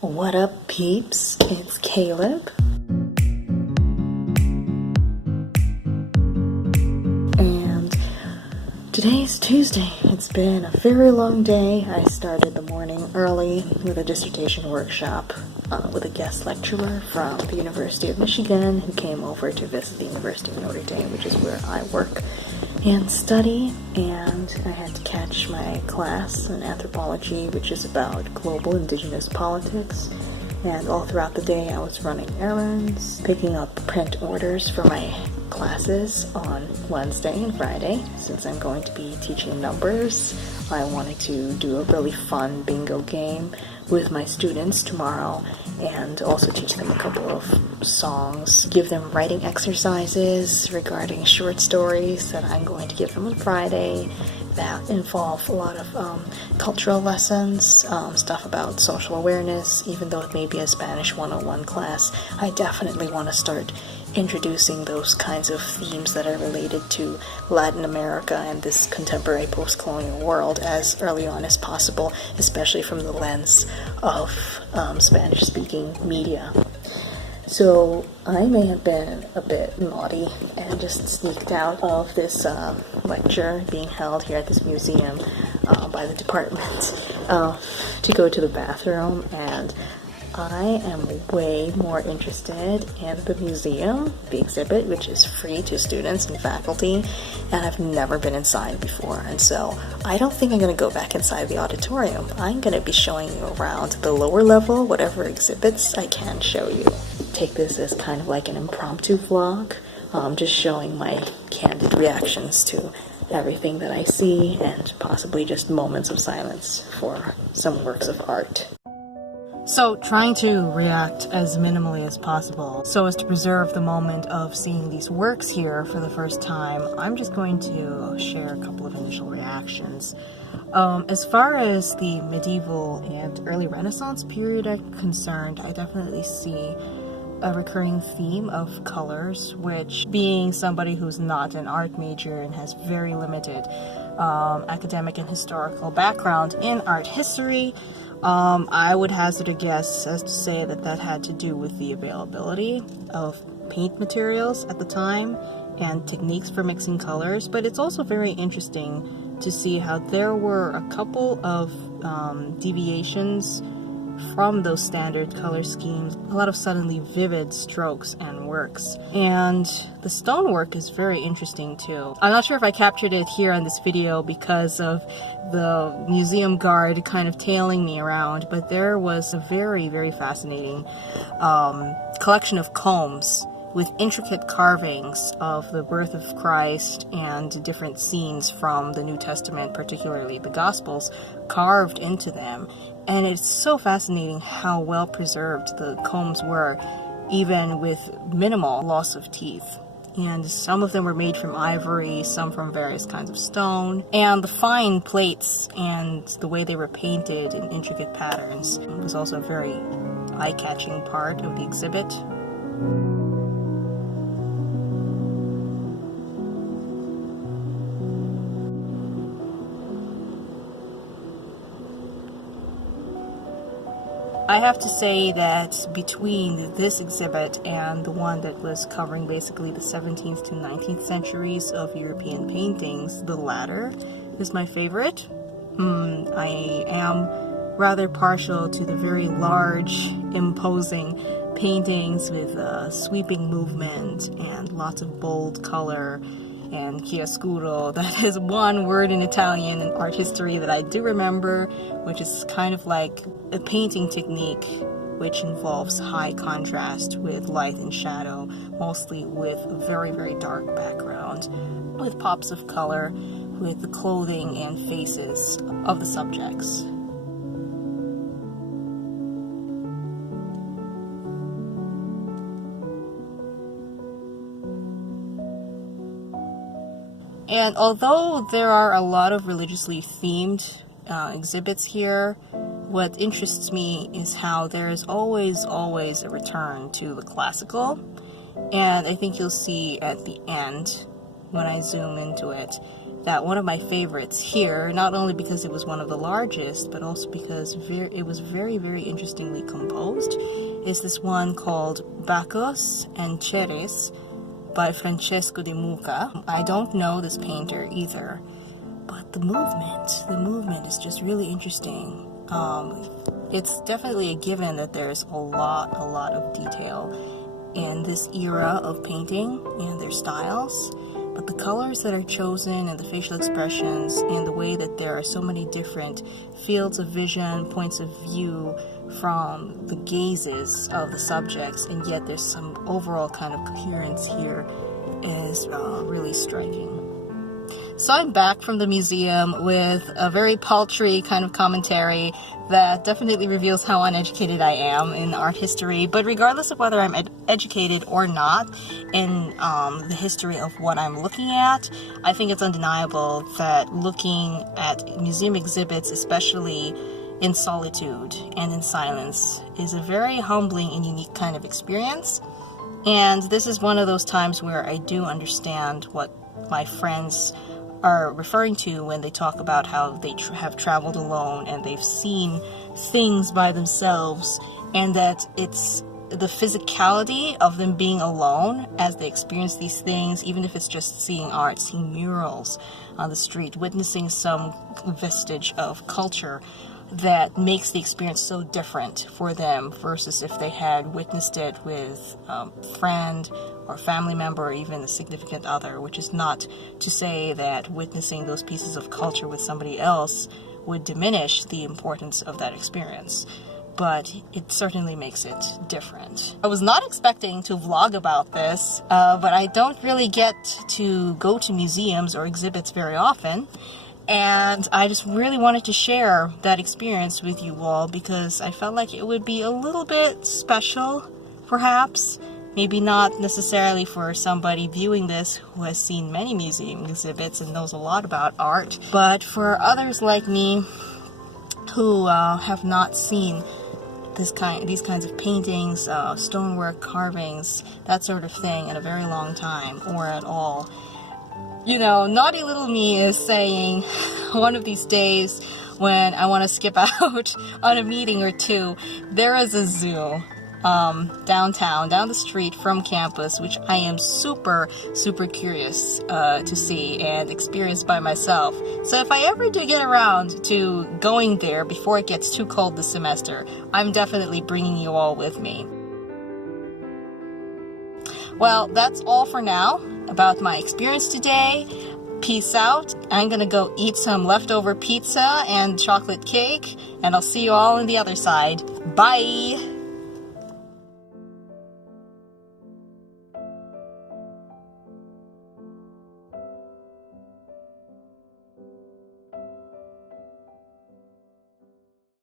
What up, peeps? It's Caleb. And today's Tuesday. It's been a very long day. I started the morning early with a dissertation workshop with a guest lecturer from the University of Michigan who came over to visit the University of Notre Dame, which is where I work and study, and I had to catch my class in anthropology, which is about global indigenous politics. And all throughout the day I was running errands, picking up print orders for my classes on Wednesday and Friday. Since I'm going to be teaching numbers, I wanted to do a really fun bingo game with my students tomorrow and also teach them a couple of songs, give them writing exercises regarding short stories that I'm going to give them on Friday that involve a lot of cultural lessons, stuff about social awareness. Even though it may be a Spanish 101 class, I definitely want to start introducing those kinds of themes that are related to Latin America and this contemporary post-colonial world as early on as possible, especially from the lens of Spanish-speaking media. So I may have been a bit naughty and just sneaked out of this lecture being held here at this museum by the department to go to the bathroom, and I am way more interested in the museum, the exhibit, which is free to students and faculty, and I've never been inside before, and so I don't think I'm going to go back inside the auditorium. I'm going to be showing you around the lower level, whatever exhibits I can show you. Take this as kind of like an impromptu vlog, just showing my candid reactions to everything that I see and possibly just moments of silence for some works of art. So, trying to react as minimally as possible so as to preserve the moment of seeing these works here for the first time, I'm just going to share a couple of initial reactions. As far as the medieval and early Renaissance period are concerned, I definitely see a recurring theme of colors, which, being somebody who's not an art major and has very limited academic and historical background in art history, I would hazard a guess as to say that had to do with the availability of paint materials at the time and techniques for mixing colors. But it's also very interesting to see how there were a couple of deviations from those standard color schemes, a lot of suddenly vivid strokes and works. And the stonework is very interesting too. I'm not sure if I captured it here on this video because of the museum guard kind of tailing me around, but there was a very, very fascinating collection of combs with intricate carvings of the birth of Christ and different scenes from the New Testament, particularly the Gospels, carved into them. And it's so fascinating how well preserved the combs were, even with minimal loss of teeth. And some of them were made from ivory, some from various kinds of stone. And the fine plates and the way they were painted in intricate patterns was also a very eye-catching part of the exhibit. I have to say that between this exhibit and the one that was covering basically the 17th to 19th centuries of European paintings, the latter is my favorite. I am rather partial to the very large, imposing paintings with sweeping movement and lots of bold color and chiaroscuro. That is one word in Italian in art history that I do remember, which is kind of like a painting technique which involves high contrast with light and shadow, mostly with a very, very dark background, with pops of color, with the clothing and faces of the subjects. And although there are a lot of religiously themed exhibits here, what interests me is how there is always a return to the classical. And I think you'll see at the end, when I zoom into it, that one of my favorites here, not only because it was one of the largest, but also because it was very, very interestingly composed, is this one called Bacchus and Ceres by Francesco di Mucca. I don't know this painter either, but the movement is just really interesting. It's definitely a given that there's a lot of detail in this era of painting and their styles, but the colors that are chosen and the facial expressions and the way that there are so many different fields of vision, points of view from the gazes of the subjects, and yet there's some overall kind of coherence here, is really striking. So I'm back from the museum with a very paltry kind of commentary that definitely reveals how uneducated I am in art history. But regardless of whether I'm educated or not in the history of what I'm looking at, I think it's undeniable that looking at museum exhibits, especially in solitude and in silence, is a very humbling and unique kind of experience. And this is one of those times where I do understand what my friends are referring to when they talk about how they have traveled alone and they've seen things by themselves, and that it's the physicality of them being alone as they experience these things, even if it's just seeing art, seeing murals on the street, witnessing some vestige of culture, that makes the experience so different for them versus if they had witnessed it with a friend or family member or even a significant other, which is not to say that witnessing those pieces of culture with somebody else would diminish the importance of that experience, but it certainly makes it different. I was not expecting to vlog about this, but I don't really get to go to museums or exhibits very often. And I just really wanted to share that experience with you all because I felt like it would be a little bit special, perhaps. Maybe not necessarily for somebody viewing this who has seen many museum exhibits and knows a lot about art, but for others like me who have not seen these kinds of paintings, stonework, carvings, that sort of thing in a very long time, or at all. You know, naughty little me is saying one of these days when I want to skip out on a meeting or two, there is a zoo downtown, down the street from campus, which I am super curious to see and experience by myself. So if I ever do get around to going there before it gets too cold this semester, I'm definitely bringing you all with me. Well, that's all for now about my experience today. Peace out. I'm gonna go eat some leftover pizza and chocolate cake, and I'll see you all on the other side. Bye!